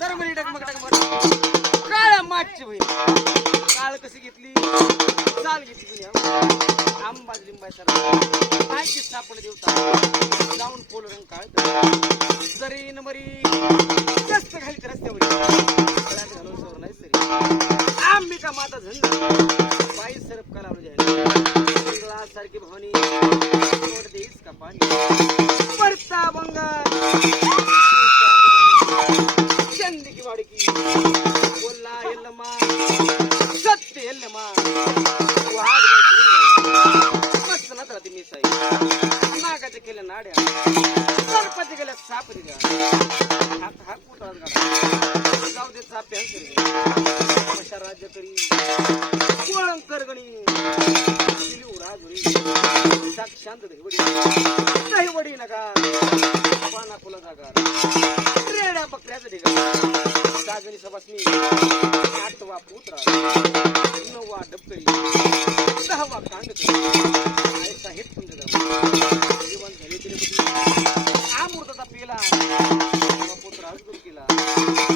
तर म्हणे टकमक टकमक काळ्या मागची बहीण. काळ कशी घेतली? चाल घेतली आंबाज आंबा लिंबा सर आयची सापड देवता. जाऊन पोल रंग काळ जरी नमरी जास्त खाली तर रस्त्यावर घालून नाही सरी. आंबी का माता झंड बाई सरप करावं जायला? सारखी भवानी. सोड देईस का पाणी? परता बंगाल. चंदिकी वाडकी बोलला एल्लमा सत्य एल्लमा वाद मस्त नत्र ती मिसाई नागाच्या केल्या नाड्या सरपती गेल्या साप दिल्या हात हात कुठं गाडा जाऊ दे चाप्या कशी राज्य करी? कोळं करगणी. दिली राजुरी साक्षांत दहिवडी दहिवडी नका पाना फुला जागा रेड्या बकऱ्याचं ठिकाण सागरी सभासनी आठवा पुत्रा नववा डबकरी दहावा कांडकरी. ऐसा हेच जीवन झाले तरी अमृताचा पेला. पुत्र अजून केला.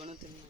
Bueno, tenía.